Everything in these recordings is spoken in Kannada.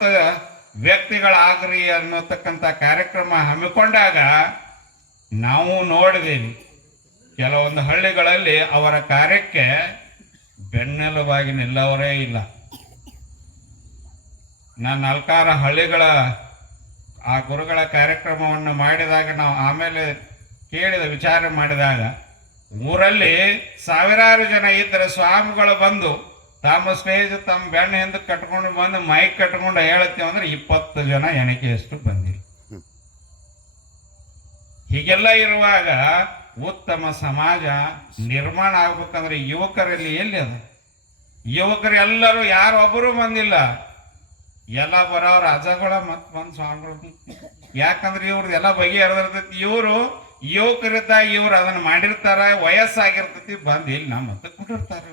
ವ್ಯಕ್ತಿಗಳಾಗ್ರಿ ಅನ್ನತಕ್ಕಂಥ ಕಾರ್ಯಕ್ರಮ ಹಮ್ಮಿಕೊಂಡಾಗ ನಾವು ನೋಡಿದೀವಿ. ಕೆಲವೊಂದು ಹಳ್ಳಿಗಳಲ್ಲಿ ಅವರ ಕಾರ್ಯಕ್ಕೆ ಬೆನ್ನೆಲುಬಾಗಿ ನಿಲ್ಲವರೇ ಇಲ್ಲ. ನಾನು ನಾಲ್ಕಾರು ಹಳ್ಳಿಗಳ ಆ ಗುರುಗಳ ಕಾರ್ಯಕ್ರಮವನ್ನು ಮಾಡಿದಾಗ ನಾವು ಆಮೇಲೆ ಕೇಳಿದ ವಿಚಾರ ಮಾಡಿದಾಗ ಊರಲ್ಲಿ ಸಾವಿರಾರು ಜನ ಇದ್ದರೆ ಸ್ವಾಮಿಗಳು ಬಂದು ತಮ್ಮ ಸ್ಟೇಜ್ ತಮ್ಮ ಬೆಣ್ಣ ಹಿಂದೆ ಕಟ್ಕೊಂಡು ಬಂದು ಮೈಕ್ ಕಟ್ಕೊಂಡು ಹೇಳುತ್ತೇವೆ ಅಂದ್ರೆ 20 ಜನ ಎಣಿಕೆಯಷ್ಟು ಬಂದಿಲ್ಲ. ಹೀಗೆಲ್ಲ ಇರುವಾಗ ಉತ್ತಮ ಸಮಾಜ ನಿರ್ಮಾಣ ಆಗ್ಬೇಕಂದ್ರೆ ಯುವಕರಲ್ಲಿ ಎಲ್ಲಿ ಅದ? ಯುವಕರು ಎಲ್ಲರೂ ಯಾರೊಬ್ಬರು ಬಂದಿಲ್ಲ, ಎಲ್ಲ ಬರೋರು ಅಜಗಳ ಮತ್ ಬಂದ್ ಸ್ವಾಮಿಗಳು. ಯಾಕಂದ್ರೆ ಇವ್ರದ್ದು ಎಲ್ಲ ಬಗೆಹರಿದಿರ್ತೈತಿ. ಇವರು ಯುವಕರಿದ್ದಾಗ ಇವ್ರು ಅದನ್ನ ಮಾಡಿರ್ತಾರ, ವಯಸ್ಸಾಗಿರ್ತೈತಿ, ಬಂದು ಇಲ್ಲಿ ನಮ್ಮ ಮತ್ತೆ ಕೊಟ್ಟಿರ್ತಾರೆ.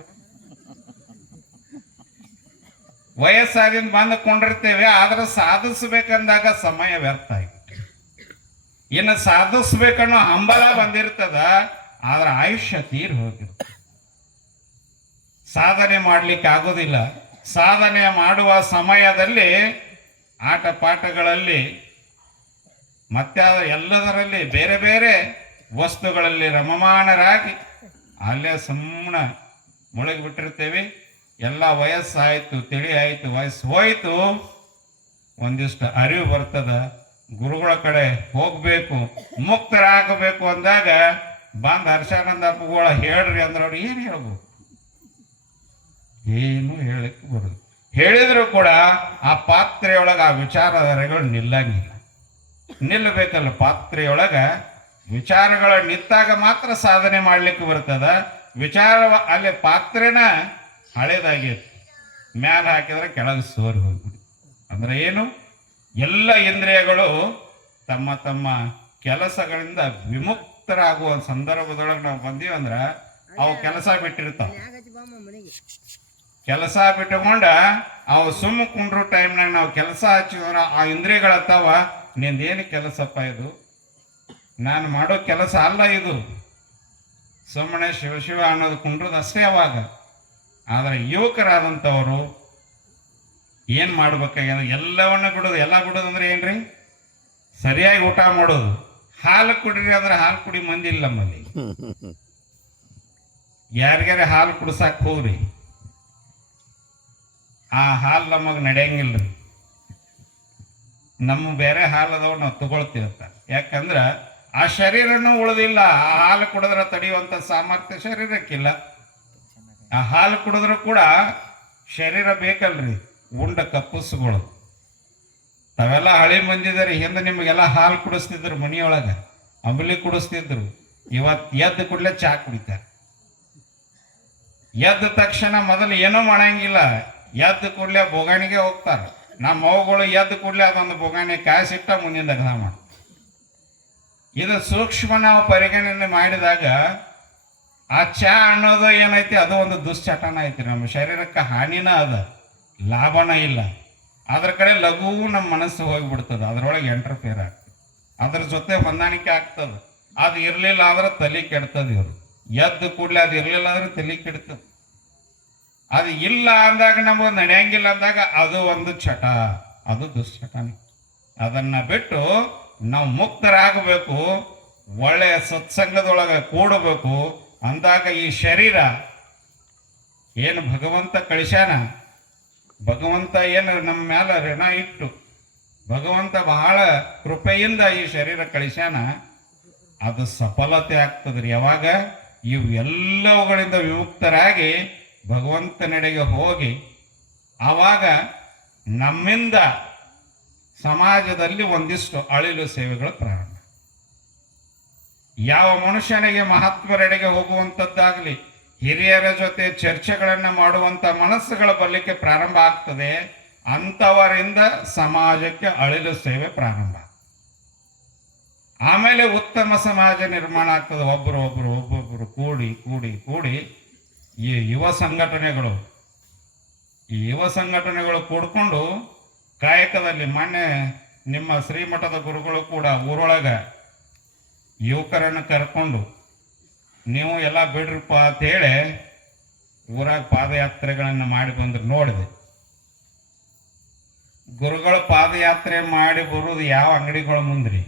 ವಯಸ್ಸಾದಿಂದ ಬಂದು ಕೊಂಡಿರ್ತೇವೆ, ಆದ್ರೆ ಸಾಧಿಸ್ಬೇಕಂದಾಗ ಸಮಯ ವ್ಯರ್ಥ ಆಗಿದೆ. ಇನ್ನು ಸಾಧಿಸ್ಬೇಕನ್ನೋ ಹಂಬಲ ಬಂದಿರ್ತದ, ಆದ್ರೆ ಆಯುಷ್ಯ ತೀರ್ ಹೋಗಿರ್ತದೆ. ಸಾಧನೆ ಮಾಡ್ಲಿಕ್ಕೆ ಆಗೋದಿಲ್ಲ. ಸಾಧನೆ ಮಾಡುವ ಸಮಯದಲ್ಲಿ ಆಟ ಪಾಠಗಳಲ್ಲಿ ಮತ್ತೆ ಎಲ್ಲದರಲ್ಲಿ ಬೇರೆ ಬೇರೆ ವಸ್ತುಗಳಲ್ಲಿ ರಮಮಾನರಾಗಿ ಅಲ್ಲೇ ಸುಮ್ಮನೆ ಮುಳುಗಿ ಬಿಟ್ಟಿರ್ತೇವೆ. ಎಲ್ಲ ವಯಸ್ಸಾಯ್ತು, ತಿಳಿ ಆಯ್ತು, ವಯಸ್ಸು ಹೋಯ್ತು, ಒಂದಿಷ್ಟು ಅರಿವು ಬರ್ತದ, ಗುರುಗಳ ಕಡೆ ಹೋಗ್ಬೇಕು, ಮುಕ್ತರಾಗಬೇಕು ಅಂದಾಗ ಬಂದ್ ಹರ್ಷಾನಂದಪ್ಪಗಳ ಹೇಳ್ರಿ ಅಂದ್ರೆ ಅವ್ರು ಏನು ಹೇಳ್ಬೇಕು? ಏನು ಹೇಳಕ್ಕೆ ಬರುದು. ಹೇಳಿದ್ರು ಕೂಡ ಆ ಪಾತ್ರೆಯೊಳಗೆ ಆ ವಿಚಾರಧಾರೆಗಳು ನಿಲ್ಲಂಗಿಲ್ಲ. ನಿಲ್ಲಬೇಕಲ್ಲ, ಪಾತ್ರೆಯೊಳಗ ವಿಚಾರಗಳು ನಿಂತಾಗ ಮಾತ್ರ ಸಾಧನೆ ಮಾಡ್ಲಿಕ್ಕೆ ಬರ್ತದ. ವಿಚಾರ ಅಲ್ಲಿ ಪಾತ್ರೆನ ಹಳೇದಾಗೈತಿ, ಮ್ಯಾಲ ಹಾಕಿದ್ರೆ ಕೆಳಗೆ ಸೋರಿ ಹೋಗ್ಬಿಡಿ. ಅಂದ್ರೆ ಏನು? ಎಲ್ಲ ಇಂದ್ರಿಯಗಳು ತಮ್ಮ ತಮ್ಮ ಕೆಲಸಗಳಿಂದ ವಿಮುಕ್ತರಾಗುವ ಸಂದರ್ಭದೊಳಗೆ ನಾವು ಬಂದೀವಿ ಅಂದ್ರೆ ಅವು ಕೆಲಸ ಬಿಟ್ಟಿರ್ತಾವ. ಕೆಲಸ ಬಿಟ್ಟುಕೊಂಡ ಅವು ಸುಮ್ಮ ಕುಂಡ್ರು ಟೈಮ್ನಾಗ ನಾವು ಕೆಲಸ ಹಚ್ಚಿದ್ರ ಆ ಇಂದ್ರಿಯಗಳತ್ತಾವ, ನಿಂದೇನು ಕೆಲಸಪ್ಪ ಇದು? ನಾನು ಮಾಡೋ ಕೆಲಸ ಅಲ್ಲ ಇದು. ಸುಮ್ಮನೆ ಶಿವ ಅನ್ನೋದು ಕುಂಡ್ರದು ಅಷ್ಟೇ ಅವಾಗ. ಆದರೆ ಯುವಕರಾದಂಥವರು ಏನು ಮಾಡ್ಬೇಕಾಗ್ಯದ? ಎಲ್ಲವನ್ನ ಬಿಡೋದು. ಎಲ್ಲ ಬಿಡೋದು ಅಂದ್ರೆ ಏನ್ರಿ? ಸರಿಯಾಗಿ ಊಟ ಮಾಡೋದು. ಹಾಲು ಕುಡ್ರಿ ಅಂದ್ರೆ ಹಾಲು ಕುಡಿ ಮಂದಿ ಇಲ್ಲ ನಮ್ಮಲ್ಲಿ. ಯಾರಿಗಾರ ಹಾಲು ಕುಡ್ಸಕ್ ಹೋಗ್ರಿ, ಆ ಹಾಲು ನಮಗೆ ನಡೆಯಂಗಿಲ್ರಿ. ನಮ್ಮ ಬೇರೆ ಹಾಲು ಅದಾವ, ನಾವು ತಗೊಳ್ತೀವತ್ತ. ಯಾಕಂದ್ರೆ ಆ ಶರೀರನೂ ಉಳಿದಿಲ್ಲ. ಆ ಹಾಲು ಕುಡಿದ್ರೆ ತಡೆಯುವಂಥ ಸಾಮರ್ಥ್ಯ ಶರೀರಕ್ಕಿಲ್ಲ. ಆ ಹಾಲು ಕುಡಿದ್ರು ಕೂಡ ಶರೀರ ಬೇಕಲ್ರಿ ಉಂಡ ಕಪ್ಪುಸುಗಳು. ತಾವೆಲ್ಲ ಹಳಿ ಮಂದಿದಾರೆ. ಹಿಂದೆ ನಿಮಗೆಲ್ಲ ಹಾಲು ಕುಡಿಸ್ತಿದ್ರು, ಮನಿಯೊಳಗೆ ಅಂಬಲಿ ಕುಡಿಸ್ತಿದ್ರು. ಇವತ್ತು ಎದ್ದು ಕೂಡಲೇ ಚಾ ಕುಡಿತಾರೆ. ಎದ್ದ ತಕ್ಷಣ ಮೊದಲು ಏನೂ ಮಾಡಂಗಿಲ್ಲ, ಎದ್ದು ಕೂಡಲೇ ಬೊಗಾಣಿಗೆ ಹೋಗ್ತಾರೆ. ನಮ್ಮ ಮಗುಗಳು ಎದ್ದು ಕೂಡಲೇ ಅದೊಂದು ಬೊಗಾಣಿ ಕಾಯಿಸಿಟ್ಟ ಮುಂದಿನ ದಗ್ಧ ಮಾಡಿ. ಇದು ಸೂಕ್ಷ್ಮ ನಾವು ಪರಿಗಣನೆ ಮಾಡಿದಾಗ ಆ ಚಾ ಅನ್ನೋದು ಏನೈತಿ, ಅದು ಒಂದು ದುಶ್ಚಟನ ಐತಿ. ನಮ್ಮ ಶರೀರಕ್ಕೆ ಹಾನಿನ ಅದ, ಲಾಭನ ಇಲ್ಲ. ಅದ್ರ ಕಡೆ ಲಘು ನಮ್ಮ ಮನಸ್ಸು ಹೋಗಿಬಿಡ್ತದೆ, ಅದರೊಳಗೆ ಎಂಟರ್ಫಿಯರ್ ಆಗ್ತದೆ, ಅದ್ರ ಜೊತೆ ಹೊಂದಾಣಿಕೆ ಆಗ್ತದೆ. ಅದು ಇರಲಿಲ್ಲ ಆದ್ರೆ ತಲೆ ಕೆಡ್ತದೆ. ಇವರು ಎದ್ದು ಕೂಡಲೇ ಅದು ಇರಲಿಲ್ಲ ಅಂದ್ರೆ ತಲೆ ಕೆಡ್ತದೆ. ಅದು ಇಲ್ಲ ಅಂದಾಗ ನಮಗೆ ನಡೆಯಂಗಿಲ್ಲ ಅಂದಾಗ ಅದು ಒಂದು ಚಟ, ಅದು ದುಶ್ಚಟನೆ. ಅದನ್ನ ಬಿಟ್ಟು ನಾವು ಮುಕ್ತರಾಗಬೇಕು, ಒಳ್ಳೆಯ ಸತ್ಸಂಗದೊಳಗೆ ಕೂಡಬೇಕು ಅಂದಾಗ ಈ ಶರೀರ ಏನು ಭಗವಂತ ಕಳಿಸ್ಯಾನ, ಭಗವಂತ ಏನು ನಮ್ಮ ಮ್ಯಾಲ ಋಣ ಇಟ್ಟು ಭಗವಂತ ಬಹಳ ಕೃಪೆಯಿಂದ ಈ ಶರೀರ ಕಳಿಸ್ಯಾನ, ಅದು ಸಫಲತೆ ಆಗ್ತದ್ರಿ ಯಾವಾಗ ಇವು ಎಲ್ಲವುಗಳಿಂದ ವಿಮುಕ್ತರಾಗಿ ಭಗವಂತನೆಡೆಗೆ ಹೋಗಿ. ಆವಾಗ ನಮ್ಮಿಂದ ಸಮಾಜದಲ್ಲಿ ಒಂದಿಷ್ಟು ಅಳಿಲು ಸೇವೆಗಳು ಪ್ರಾರಂಭ. ಯಾವ ಮನುಷ್ಯನಿಗೆ ಮಹಾತ್ಮರೆಡೆಗೆ ಹೋಗುವಂಥದ್ದಾಗಲಿ, ಹಿರಿಯರ ಜೊತೆ ಚರ್ಚೆಗಳನ್ನು ಮಾಡುವಂಥ ಮನಸ್ಸುಗಳ ಬರಲಿಕ್ಕೆ ಪ್ರಾರಂಭ ಆಗ್ತದೆ, ಅಂಥವರಿಂದ ಸಮಾಜಕ್ಕೆ ಅಳಿಲು ಸೇವೆ ಪ್ರಾರಂಭ. ಆಮೇಲೆ ಉತ್ತಮ ಸಮಾಜ ನಿರ್ಮಾಣ ಆಗ್ತದೆ. ಒಬ್ಬೊಬ್ಬರು ಕೂಡಿ ಕೂಡಿ ಕೂಡಿ ಈ ಯುವ ಸಂಘಟನೆಗಳು ಕೂಡ್ಕೊಂಡು ಕಾಯಕದಲ್ಲಿ, ಮೊನ್ನೆ ನಿಮ್ಮ ಶ್ರೀಮಠದ ಗುರುಗಳು ಕೂಡ ಊರೊಳಗೆ ಯುವಕರನ್ನು ಕರ್ಕೊಂಡು ನೀವು ಎಲ್ಲ ಬಿಡ್ರಪ್ಪ ಅಂತೇಳಿ ಊರಾಗ ಪಾದಯಾತ್ರೆಗಳನ್ನು ಮಾಡಿ ಬಂದ್ರೆ ನೋಡಿದೆ. ಗುರುಗಳ ಪಾದಯಾತ್ರೆ ಮಾಡಿ ಬರುವುದು ಯಾವ ಅಂಗಡಿಗಳ ಮುಂದ್ರಿ?